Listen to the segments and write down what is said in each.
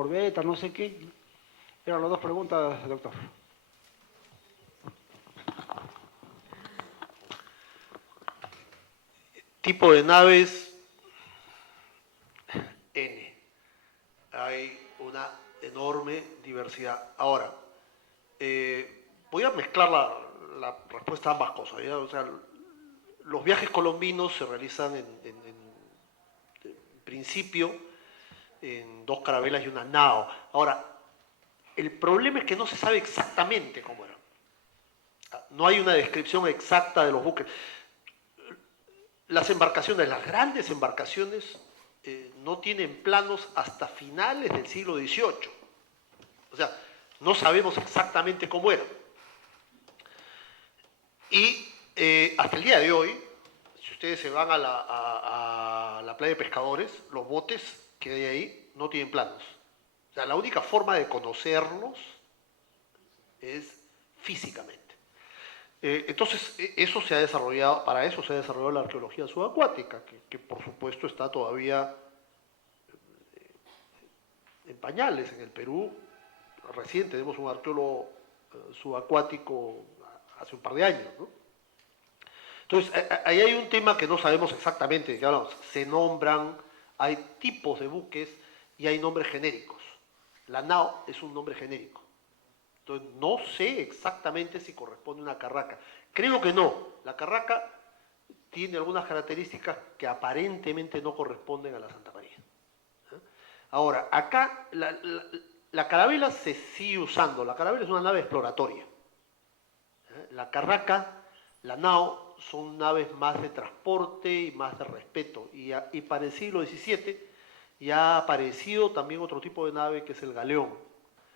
corbetas, no sé qué. Eran las dos preguntas, doctor. Tipo de naves, N. Hay una enorme diversidad. Ahora, voy a mezclar la respuesta a ambas cosas, ¿ya? O sea, los viajes colombinos se realizan en principio en dos carabelas y una nao. Ahora, el problema es que no se sabe exactamente cómo eran. No hay una descripción exacta de los buques. Las embarcaciones, las grandes embarcaciones, no tienen planos hasta finales del siglo XVIII. O sea, no sabemos exactamente cómo eran. Y hasta el día de hoy, si ustedes se van a la playa de pescadores, los botes que hay ahí no tienen planos. O sea, la única forma de conocerlos es físicamente. Entonces, eso se ha desarrollado, para eso se ha desarrollado la arqueología subacuática, que por supuesto está todavía en pañales. En el Perú, recién tenemos un arqueólogo subacuático hace un par de años, ¿no? Entonces, ahí hay un tema que no sabemos exactamente, que hablamos, se nombran, hay tipos de buques y hay nombres genéricos. La nao es un nombre genérico. Entonces, no sé exactamente si corresponde a una carraca. Creo que no. La carraca tiene algunas características que aparentemente no corresponden a la Santa María. Ahora, acá la carabela se sigue usando. La carabela es una nave exploratoria. La carraca, la nao, son naves más de transporte y más de respeto. Y para el siglo XVII ya ha aparecido también otro tipo de nave que es el galeón.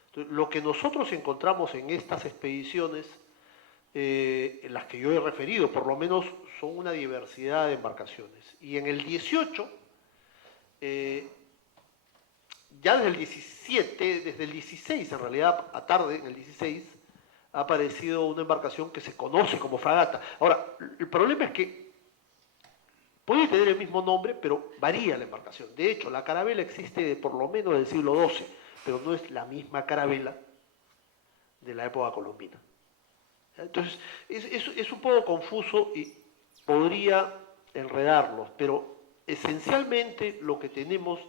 Entonces, lo que nosotros encontramos en estas expediciones, en las que yo he referido, por lo menos son una diversidad de embarcaciones. Y en el 18, ya desde el 17, desde el 16 en realidad, a tarde, en el 16, ha aparecido una embarcación que se conoce como fragata. Ahora, el problema es que puede tener el mismo nombre, pero varía la embarcación. De hecho, la carabela existe de por lo menos del siglo XII, pero no es la misma carabela de la época colombina. Entonces, es un poco confuso y podría enredarlos, pero esencialmente lo que tenemos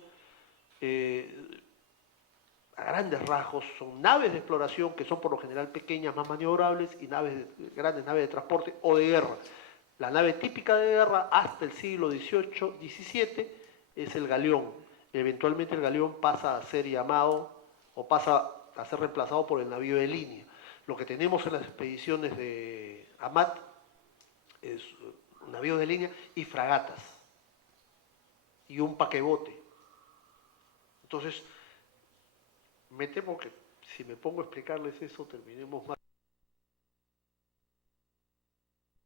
a grandes rasgos son naves de exploración que son por lo general pequeñas, más maniobrables, y grandes naves de transporte o de guerra. La nave típica de guerra hasta el siglo XVIII, XVII es el galeón. Eventualmente el galeón pasa a ser llamado o pasa a ser reemplazado por el navío de línea. Lo que tenemos en las expediciones de Amat es navíos de línea y fragatas y un paquebote. Entonces, me temo que si me pongo a explicarles eso, terminemos mal.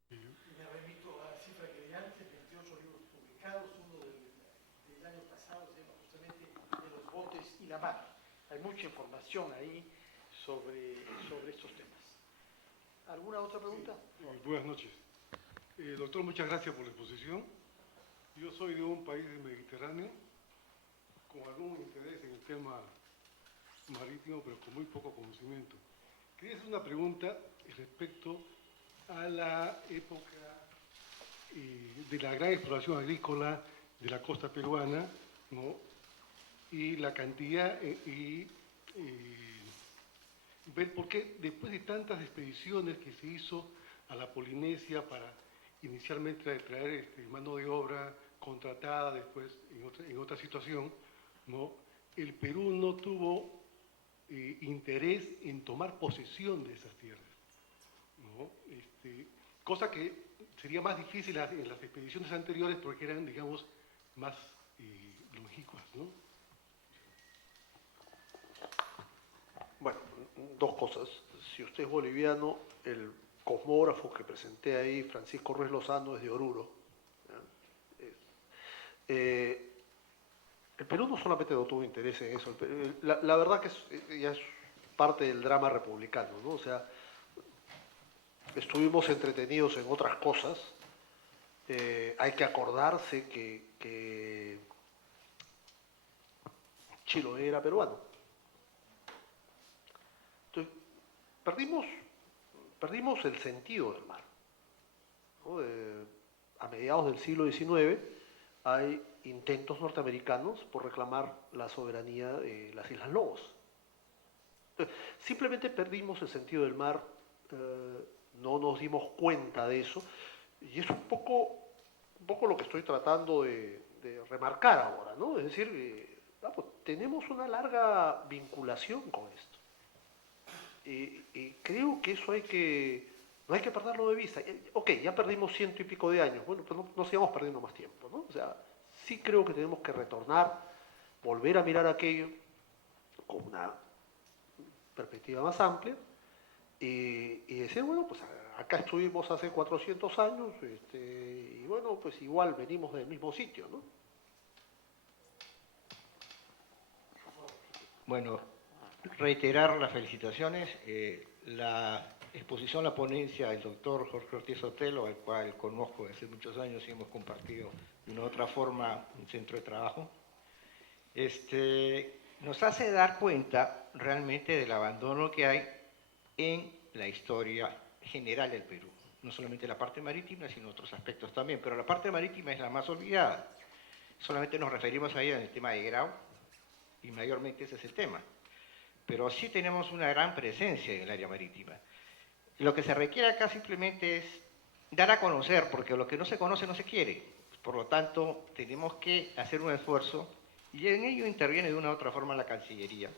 Me remito a la cifra que di antes, 28 libros publicados, uno del año pasado se llama justamente De los botes y la mar. Hay mucha información ahí sobre estos temas. ¿Alguna otra pregunta? Sí, buenas noches. Doctor, muchas gracias por la exposición. Yo soy de un país del Mediterráneo con algún interés en el tema marítimo, pero con muy poco conocimiento. Quería hacer una pregunta respecto a la época de la gran exploración agrícola de la costa peruana, ¿no? Y la cantidad ver por qué después de tantas expediciones que se hizo a la Polinesia para inicialmente traer mano de obra contratada, después en otra situación, ¿no? El Perú no tuvo interés en tomar posesión de esas tierras, ¿no? Cosa que sería más difícil en las expediciones anteriores porque eran, digamos, más longínquas, ¿no? Bueno, dos cosas. Si usted es boliviano, el cosmógrafo que presenté ahí, Francisco Ruiz Lozano, es de Oruro. El Perú no solamente no tuvo interés en eso, la verdad que ya es parte del drama republicano, ¿no? O sea, estuvimos entretenidos en otras cosas. Hay que acordarse que Chiloé era peruano. Entonces, perdimos el sentido del mar, ¿no? A mediados del siglo XIX hay intentos norteamericanos por reclamar la soberanía de las Islas Lobos. Entonces, simplemente perdimos el sentido del mar, no nos dimos cuenta de eso, y es un poco lo que estoy tratando de remarcar ahora, ¿no? Es decir, vamos, tenemos una larga vinculación con esto. Y creo que eso no hay que perderlo de vista. Ok, ya perdimos 100 y pico de años, bueno, pues no sigamos perdiendo más tiempo, ¿no? O sea, sí creo que tenemos que retornar, volver a mirar aquello con una perspectiva más amplia y decir, bueno, pues acá estuvimos hace 400 años y bueno, pues igual venimos del mismo sitio, ¿no? Bueno, reiterar las felicitaciones. La exposición, la ponencia del doctor Jorge Ortiz Sotelo, al cual conozco desde hace muchos años y hemos compartido de una u otra forma un centro de trabajo, nos hace dar cuenta realmente del abandono que hay en la historia general del Perú. No solamente la parte marítima, sino otros aspectos también. Pero la parte marítima es la más olvidada. Solamente nos referimos a ella en el tema de Grau, y mayormente ese es el tema. Pero sí tenemos una gran presencia en el área marítima. Lo que se requiere acá simplemente es dar a conocer, porque lo que no se conoce no se quiere. Por lo tanto, tenemos que hacer un esfuerzo, y en ello interviene de una u otra forma la Cancillería,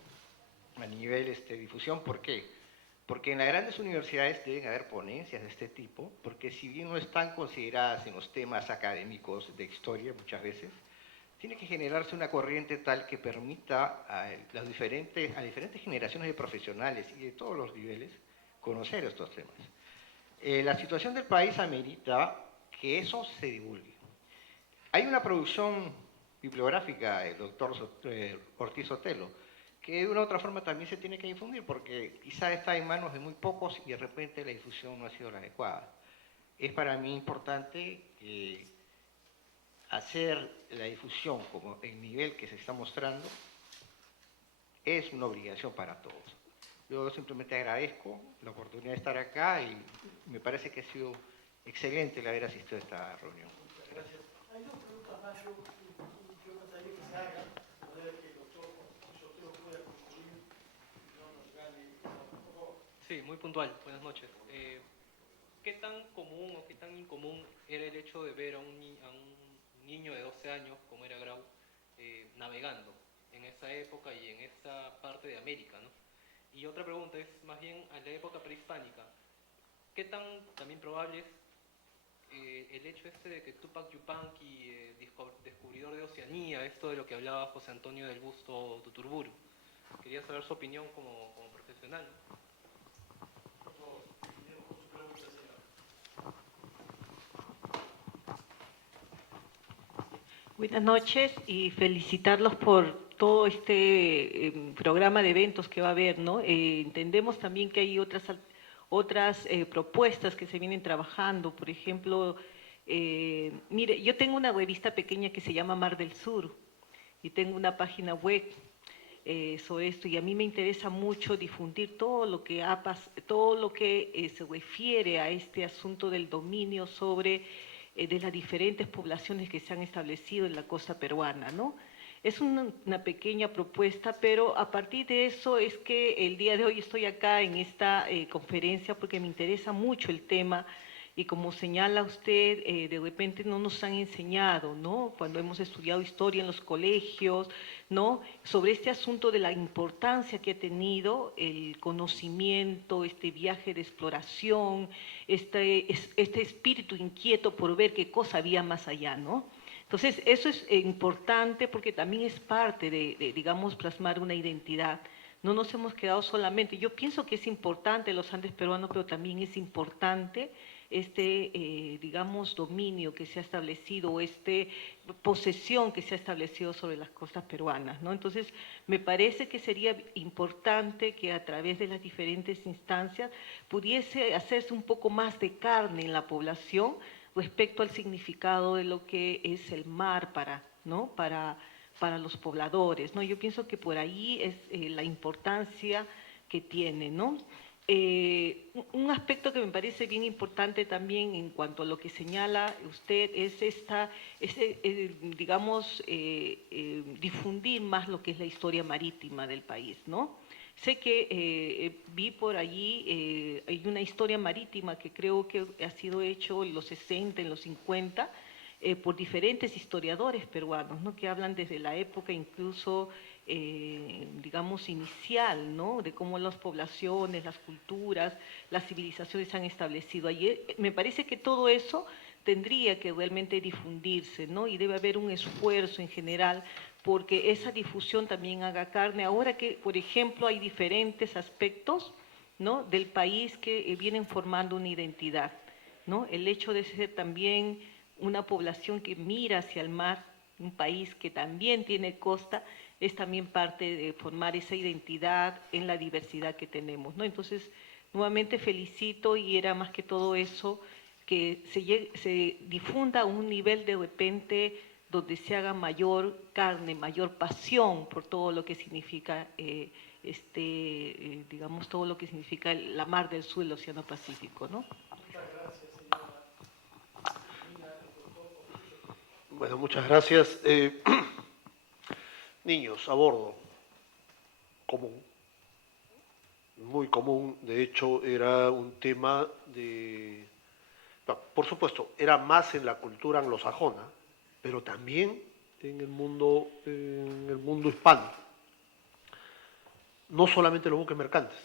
a nivel de difusión. ¿Por qué? Porque en las grandes universidades deben haber ponencias de este tipo, porque si bien no están consideradas en los temas académicos de historia muchas veces, tiene que generarse una corriente tal que permita a diferentes generaciones de profesionales y de todos los niveles conocer estos temas. La situación del país amerita que eso se divulgue. Hay una producción bibliográfica del doctor Ortiz Sotelo, que de una u otra forma también se tiene que difundir, porque quizá está en manos de muy pocos y de repente la difusión no ha sido la adecuada. Es para mí importante hacer la difusión como el nivel que se está mostrando es una obligación para todos. Yo simplemente agradezco la oportunidad de estar acá y me parece que ha sido excelente el haber asistido a esta reunión. Gracias. Hay dos preguntas más, yo trataría que se hagan, de manera que el doctor Sotelo pueda concluir y no nos gane. Por favor. Sí, muy puntual. Buenas noches. ¿Qué tan común o qué tan incomún era el hecho de ver a un niño de 12 años, como era Grau, navegando en esa época y en esa parte de América, ¿no? Y otra pregunta es más bien a la época prehispánica. ¿Qué tan también probable es el hecho de que Tupac Yupanqui, descubridor de Oceanía, esto de lo que hablaba José Antonio del Busto Tuturburu? Quería saber su opinión como profesional. Por favor, tenemos su pregunta, señora. Buenas noches y felicitarlos por todo este programa de eventos que va a haber, ¿no? Entendemos también que hay otras propuestas que se vienen trabajando, por ejemplo, mire, yo tengo una revista pequeña que se llama Mar del Sur y tengo una página web sobre esto, y a mí me interesa mucho difundir todo lo que se refiere a este asunto del dominio sobre de las diferentes poblaciones que se han establecido en la costa peruana, ¿no? Es una pequeña propuesta, pero a partir de eso es que el día de hoy estoy acá en esta conferencia porque me interesa mucho el tema y como señala usted, de repente no nos han enseñado, ¿no? Cuando hemos estudiado historia en los colegios, ¿no? Sobre este asunto de la importancia que ha tenido el conocimiento, este viaje de exploración, este espíritu inquieto por ver qué cosa había más allá, ¿no? Entonces, eso es importante porque también es parte de, digamos, plasmar una identidad. No nos hemos quedado solamente, yo pienso que es importante los Andes peruanos, pero también es importante digamos, dominio que se ha establecido, o posesión que se ha establecido sobre las costas peruanas, ¿no? Entonces, me parece que sería importante que a través de las diferentes instancias pudiese hacerse un poco más de carne en la población respecto al significado de lo que es el mar ¿no? para los pobladores, ¿no? Yo pienso que por ahí es la importancia que tiene, ¿no? Un aspecto que me parece bien importante también en cuanto a lo que señala usted es digamos, difundir más lo que es la historia marítima del país, ¿no? Sé que vi por allí, hay una historia marítima que creo que ha sido hecho en los 60, en los 50, por diferentes historiadores peruanos, ¿no? Que hablan desde la época incluso, digamos, inicial, ¿no? De cómo las poblaciones, las culturas, las civilizaciones se han establecido allí. Me parece que todo eso tendría que realmente difundirse, ¿no? Y debe haber un esfuerzo en general porque esa difusión también haga carne. Ahora que, por ejemplo, hay diferentes aspectos, ¿no? Del país que vienen formando una identidad, ¿no? El hecho de ser también una población que mira hacia el mar, un país que también tiene costa, es también parte de formar esa identidad en la diversidad que tenemos, ¿no? Entonces, nuevamente felicito y era más que todo eso, que se difunda a un nivel de repente donde se haga mayor carne, mayor pasión por todo lo que significa, digamos, todo lo que significa la mar del sur, el Océano Pacífico, ¿no? Bueno, muchas gracias. Niños a bordo, común, muy común, de hecho era un tema de... No, por supuesto, era más en la cultura anglosajona, pero también en el mundo hispano. No solamente los buques mercantes,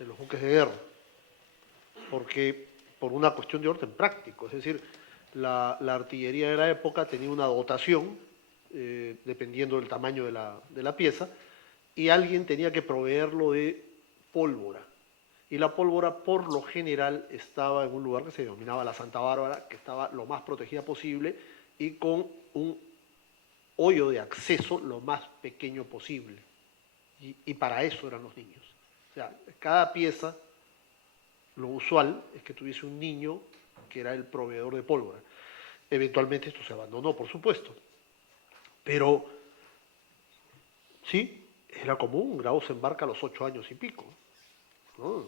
de los buques de guerra, porque por una cuestión de orden práctico, es decir, la artillería de la época tenía una dotación, dependiendo del tamaño de la pieza, y alguien tenía que proveerlo de pólvora. Y la pólvora, por lo general, estaba en un lugar que se denominaba la Santa Bárbara, que estaba lo más protegida posible y con un hoyo de acceso lo más pequeño posible. Y para eso eran los niños. O sea, cada pieza, lo usual es que tuviese un niño que era el proveedor de pólvora. Eventualmente esto se abandonó, por supuesto. Pero, sí, era común, Grau se embarca a los 8 años y pico, ¿no?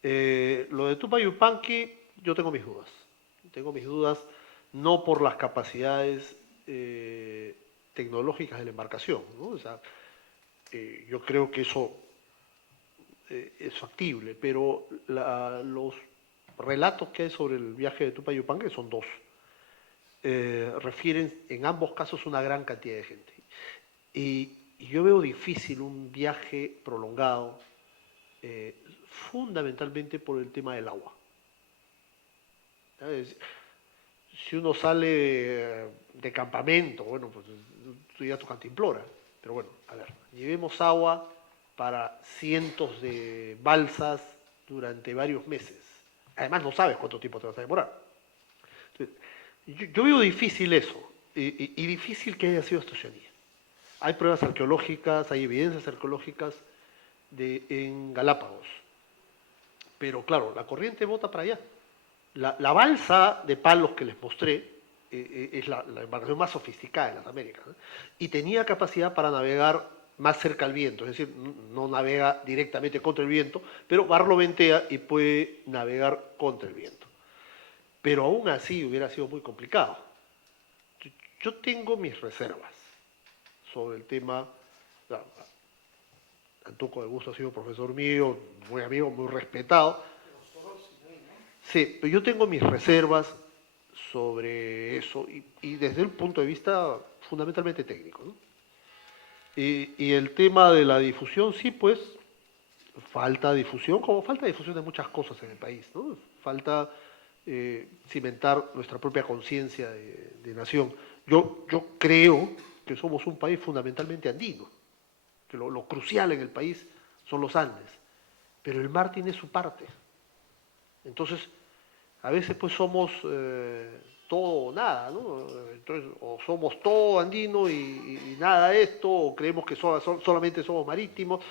Lo de Tupac Yupanqui, yo tengo mis dudas. Tengo mis dudas no por las capacidades tecnológicas de la embarcación, ¿no? O sea, yo creo que eso es factible, pero los relatos que hay sobre el viaje de Tupac Yupanqui son dos. Refieren en ambos casos una gran cantidad de gente. Y yo veo difícil un viaje prolongado, fundamentalmente por el tema del agua. ¿Sabes? Si uno sale de campamento, bueno, pues tú ya tu cantimplora. Pero bueno, a ver, llevemos agua para cientos de balsas durante varios meses. Además no sabes cuánto tiempo te vas a demorar. Entonces, yo veo difícil eso, y difícil que haya sido estacionía. Hay pruebas arqueológicas, hay evidencias arqueológicas en Galápagos. Pero claro, la corriente bota para allá. La balsa de palos que les mostré es la embarcación más sofisticada de las Américas, ¿no? Y tenía capacidad para navegar más cerca al viento, es decir, no navega directamente contra el viento, pero barloventea y puede navegar contra el viento. Pero aún así hubiera sido muy complicado. Yo tengo mis reservas sobre el tema. Antuco de Gusto ha sido profesor mío, muy amigo, muy respetado. Sí, pero yo tengo mis reservas sobre eso y desde el punto de vista fundamentalmente técnico, ¿no? Y el tema de la difusión, sí, pues, falta difusión, como falta difusión de muchas cosas en el país, ¿no? Falta cimentar nuestra propia conciencia de nación. Yo creo que somos un país fundamentalmente andino, que lo crucial en el país son los Andes, pero el mar tiene su parte. Entonces, a veces pues somos todo o nada, ¿no? Entonces, o somos todo andino y nada esto, o creemos que solamente somos marítimos,